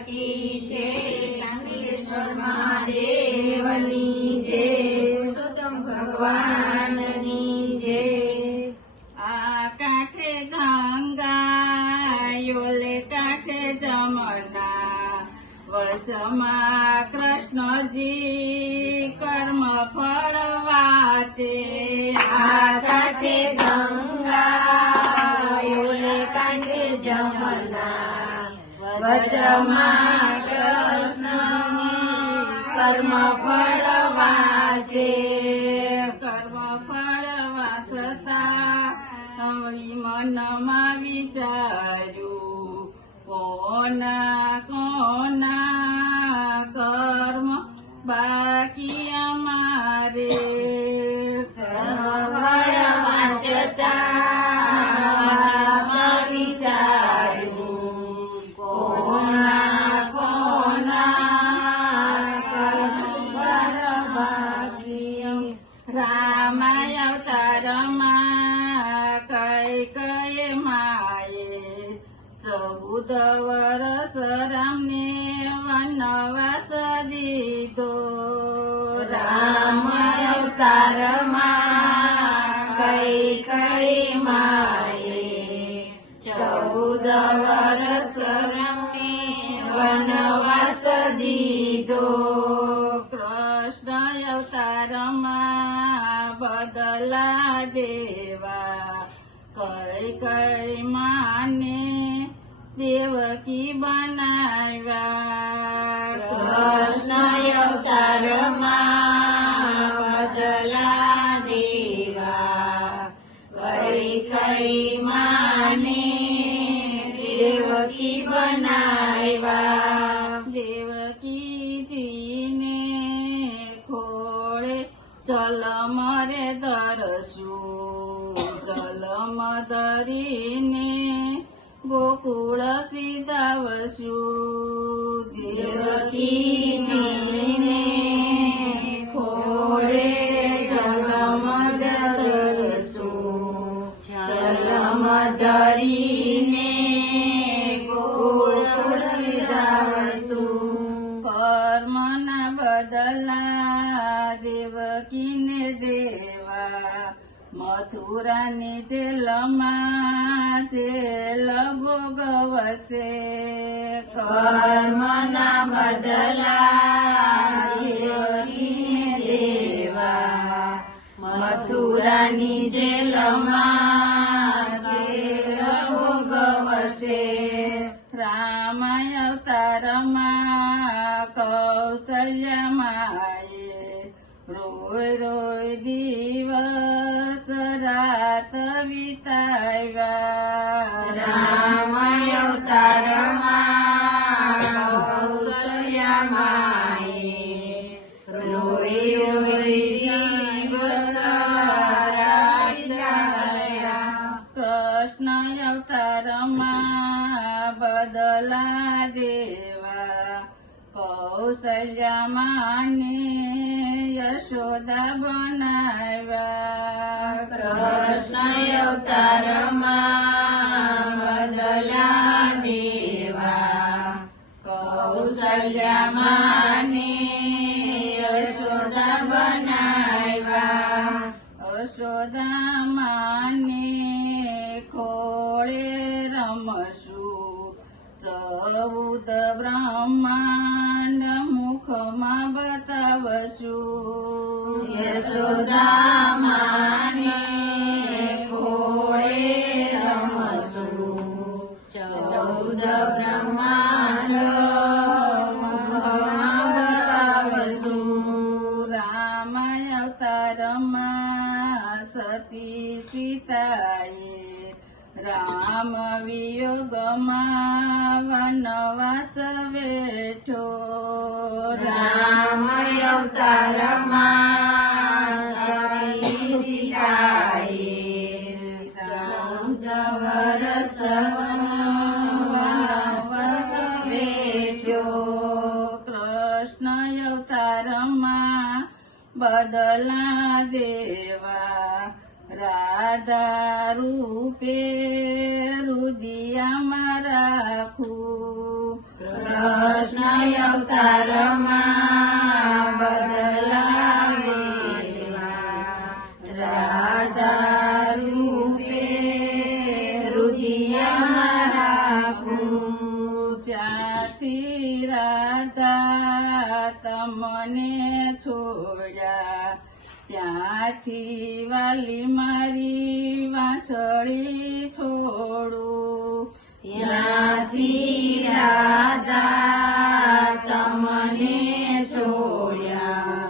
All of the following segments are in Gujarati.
की जय, शांतिलेश्वर महादेवनी जय, पुरुषोत्तम भगवाननी जय। आ काठे गंगा योले काठे जमुना, वशમાં કૃષ્ણજી કર્મ ફળ વાચે। આ કાંઠે ગંગા યોલે કાંઠે જમના, વચમાં કૃષ્ણની કર્મ ફળ વાંચે। કર્મ ફળ વાંચતા મનમાં વિચાર્યું, કોના કોના કર્મ બાકી અમારે। કર્મ ફળ વાંચતા વિચાર્યું, કોના કોના કર્મ ફળ બાકી। રામાય અવતારમાં કઈ માએ 14 વર્ષ રામને વનવાસ દીધો। રામ અવતારમાં કઈ માએ 14 વર્ષ રામને વનવાસ દીધો। કૃષ્ણ અવતારમાં બદલા દેવા કઈ માને દેવકી બનાવ્યા। કૃષ્ણ અવતારમાં બદલા દેવા કઈ માને દેવકી બનાવ્યા। દેવકીજીને ખોળે જલમ રે ધરશું, જલમ ધરીને ગોકુળ સીધાવશું। દેવકીજીને ખોળે જલમ ધરશું, જલમ ધરીને ગોકુળ સીધાવશું। કર્મના બદલા દેવકીને દેવા મથુરાની જેલમાં જેલ ભોગવશે। કર્મના બદલા દેવકીને દેવા મથુરાની જેલમાં જેલ ભોગવશે। રામાય અવતારમાં કૌશલ્યમાએ રોય રોય દિવસ રાત વિતાવ્યા। રામ અવતારમાં કૌશલ્યમાએ રોય રોય દિવસ રાત વિતાવ્યા। કૃષ્ણ અવતારમાં બદલા દેવા કૌશલ્યમાને યશોદા બનાવ્યા। કૃષ્ણ અવતારમાં બદલા દેવા કૌશલ્યમાને યશોદા બનાવ્યા। યશોદા માને ખોળે રમશું, 14 બ્રહ્માંડ મુખમાં બતાવશું। યશોદા માને ખોળે રમશું, 14 બ્રહ્માંડ મુખમાં બતાવશું। રામાય અવતારમાં સતી સીતાએ રામ વિયોગમાં વનવાસ વેઠો। રામ અવતારમાં સતી સીતાએ 14 વર્ષ વનવાસ વેઠ્યો। કૃષ્ણ અવતારમાં બદલા દેવા રાધા રૂપે રુદિયામાં રાખું। કૃષ્ણ અવતારમાં બદલા દેવા રાધા રૂપે હૃદયમાં રાખું. જ્યાંથી રાધા તમને છોડ્યા ત્યાંથી વાલી મારી વાંસળી છોડું. ત્યાંથી રાધા તમને છોડ્યા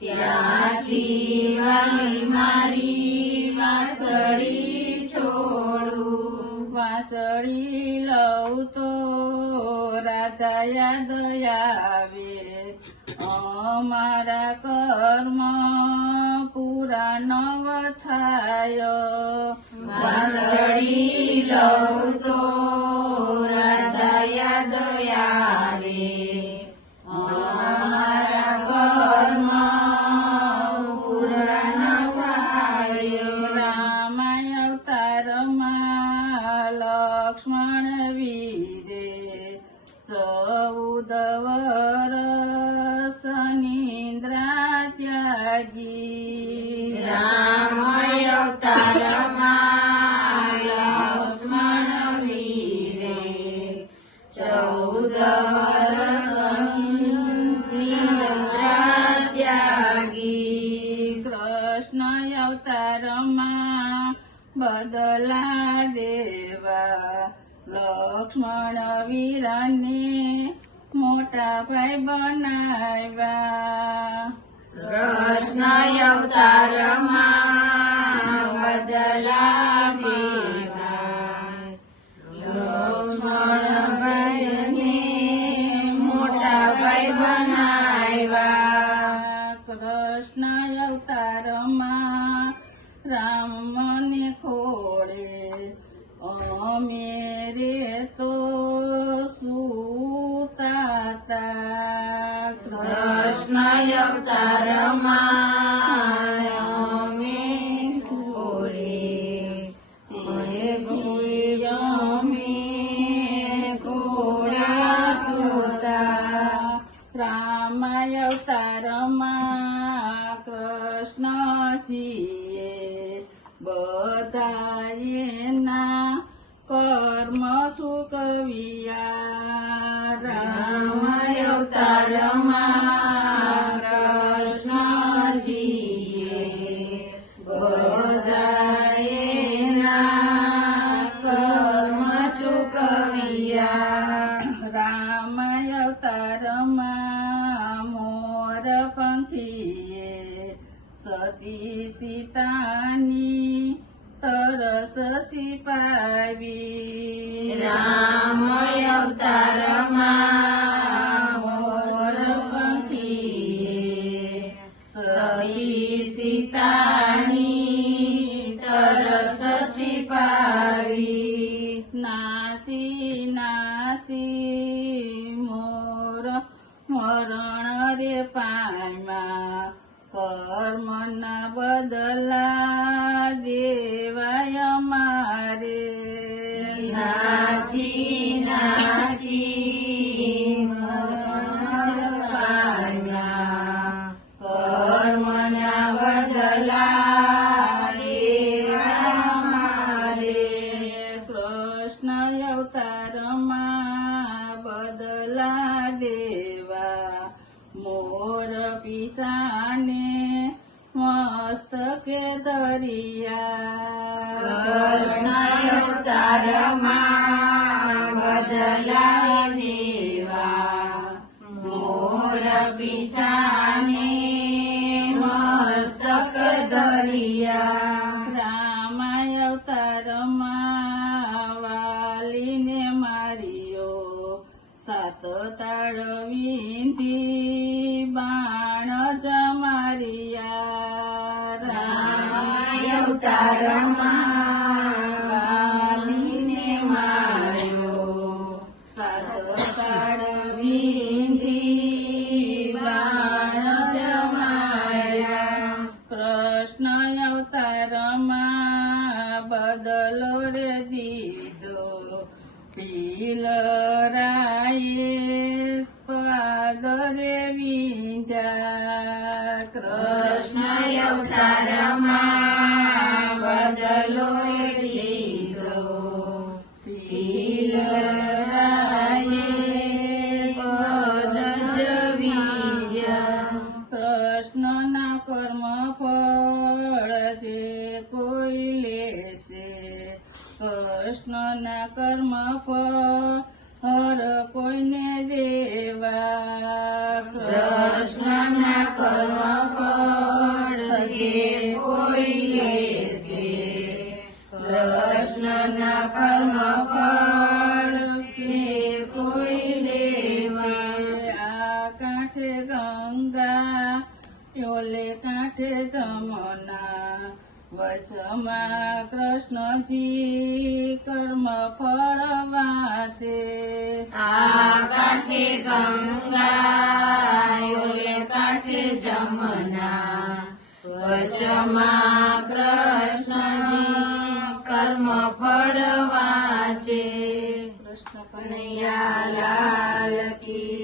ત્યાંથી વાલી મારી વાંસળી છોડું. વાંસળી લઉં તો રાધા યાદ આવે અમારા કર્મ પૂરા નવ થાય. વાંસળી લઉં તો રાધા યાદ આવે અમારા કર્મ પૂરા ન થાય. રામાય અવતારમાં લક્ષ્મણ વીરે 14 વરસ નિદ્રા ત્યાગી. રામ અવતારમાં લક્ષ્મણ વીરે 14 વરસ નિદ્રા ત્યાગી. કૃષ્ણ અવતારમાં બદલા દેવા લક્ષ્મણ વીરને મોટા ભાઈ બનાવ્યા. કૃષ્ણ અવતારમાં બદલા દેવા લક્ષ્મણભાઈને મોટા ભાઈ બનાવ્યા. કૃષ્ણ અવતારમાં રામને ખોળે અમે રે તો સુતાતા. કૃષ્ણ અવતારમાં અમે છોડે અમે ઘોડા સુતા. રામાય અવતારમાં કૃષ્ણજીએ બધાએ ના કર્મ સુકવ્યા. રામ અવતારમાં કૃષ્ણજીએ બધાએ ના કર્મ ચૂકવ્યા. રામાય અવતારમાં મોર પંખીએ સતી સીતાની તરસ છીપાવી. રામ અવતારમાં મોર પંખીએ સતી સીતાની તરસ છીપાવી. નાસી નાસી મોર મરણ રે પામ્યા કર્મના બદલા દેવાય મારે. નાચી નાચી મરણ પામ્યા કર્મના બદલા દેવા મારે. કૃષ્ણ અવતારમાં બદલા દેવા મોર પિસાને મસ્તકે ધરિયા. કૃષ્ણ અવતારમાં બદલા દેવા મોર પીછાને મસ્તક ધરિયા. રામાય અવતારમાં વાલીને માર્યો 7 તાળ વિંધી બાણ જમારિયા. રામાય અવતારમાં વાલીને માર્યો 7 તાળ વિંધી બાણ જમાયા. કૃષ્ણ અવતારમાં બદલો રે દીધો પીલરાયે સાગરે વિંધ્યા કૃષ્ણ અવતારમાં બદલો લીધો પીલરાયે પદ જ વિંધ્યા કૃષ્ણના કર્મ ફળ જે કોઈ લેશે કૃષ્ણના કર્મ ફળ હર કોઈને દેવા કૃષ્ણના કર્મ ફળ જે કોઈ લેશે કૃષ્ણના કર્મ ફળ જે કોઈ લેશે આ કાંઠે ગંગા ઓલે કાંઠે જમના વચમાં કૃષ્ણજી કર્મ ફળ વાંચે આ કાંઠે ગંગા ઓલે કાંઠે જમના વચમાં કૃષ્ણજી કર્મ ફળ વાંચે કૃષ્ણ કનૈયા લાલ કી